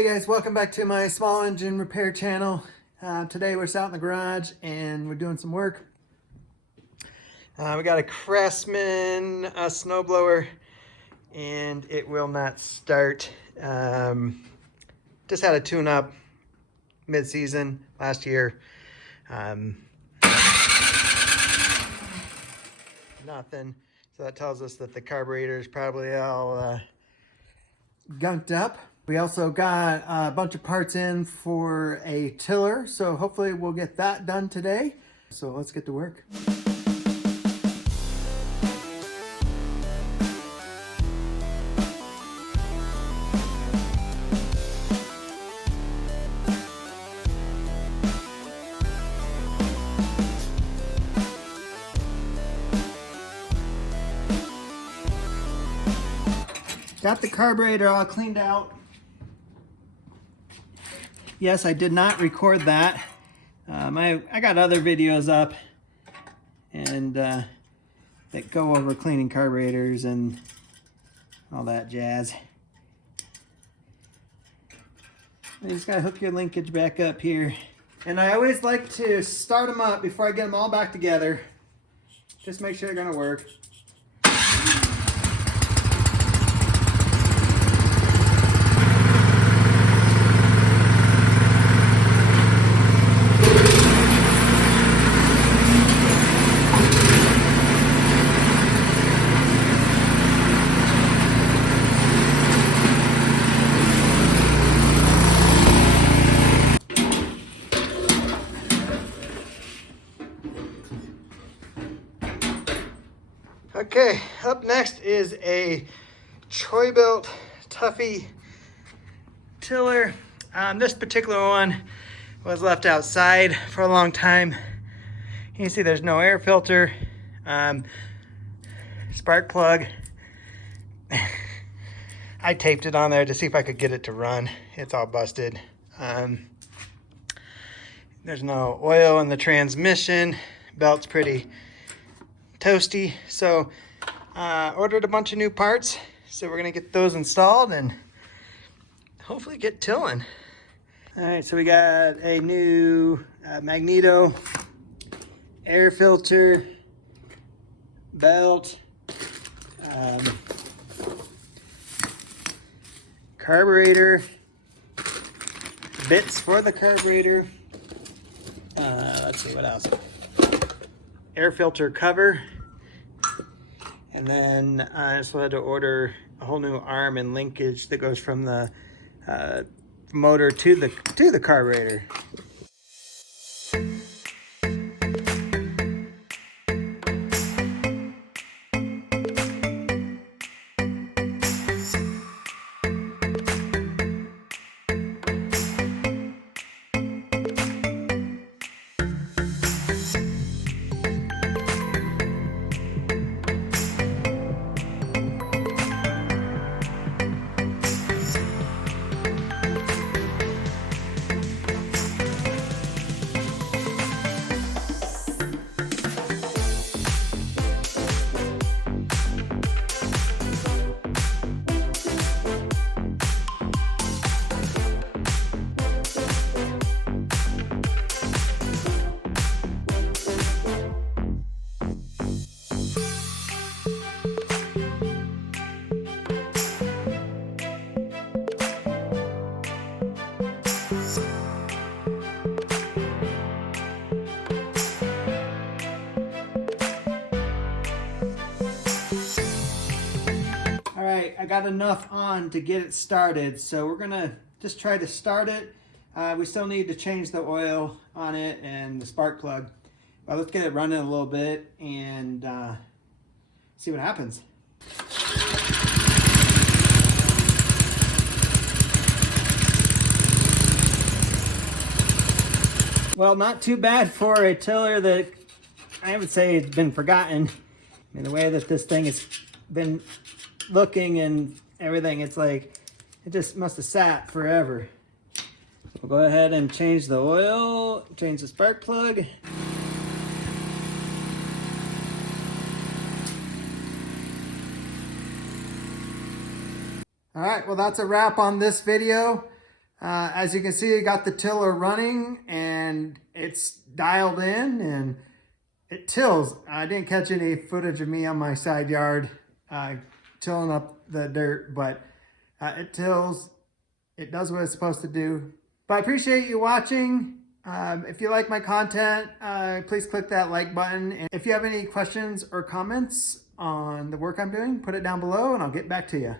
Hey guys, welcome back to my small engine repair channel. Today we're out in the garage and we're doing some work. We got a Craftsman snowblower and it will not start. Just had a tune-up mid-season last year. Nothing. So that tells us that the carburetor is probably all gunked up. We also got a bunch of parts in for a tiller, so hopefully we'll get that done today. So let's get to work. Got the carburetor all cleaned out. Yes, I did not record that. I got other videos up and that go over cleaning carburetors and all that jazz. You just gotta hook your linkage back up here. And I always like to start them up before I get them all back together. Just make sure they're gonna work. Okay, up next is a Troy Bilt Tuffy tiller. This particular one was left outside for a long time. You can see there's no air filter, spark plug. I taped it on there to see if I could get it to run. It's all busted. There's no oil in the transmission. Belt's pretty toasty, so ordered a bunch of new parts, so we're gonna get those installed and hopefully get tilling. All right, so we got a new magneto, air filter, belt, carburetor, bits for the carburetor, let's see what else, air filter cover, and then I also had to order a whole new arm and linkage that goes from the motor to the carburetor. I got enough on to get it started, so we're gonna just try to start it. We still need to change the oil on it and the spark plug, but let's get it running a little bit and see what happens. Well, not too bad for a tiller that I would say it's been forgotten. I mean, the way that this thing has been looking and everything, it's like it just must have sat forever. We'll go ahead and change the oil, change the spark plug. All right, well, that's a wrap on this video. As you can see, I got the tiller running and it's dialed in and it tills. I didn't catch any footage of me on my side yard tilling up the dirt, but it tills. It does what it's supposed to do. But I appreciate you watching. If you like my content, please click that like button. And if you have any questions or comments on the work I'm doing, put it down below and I'll get back to you.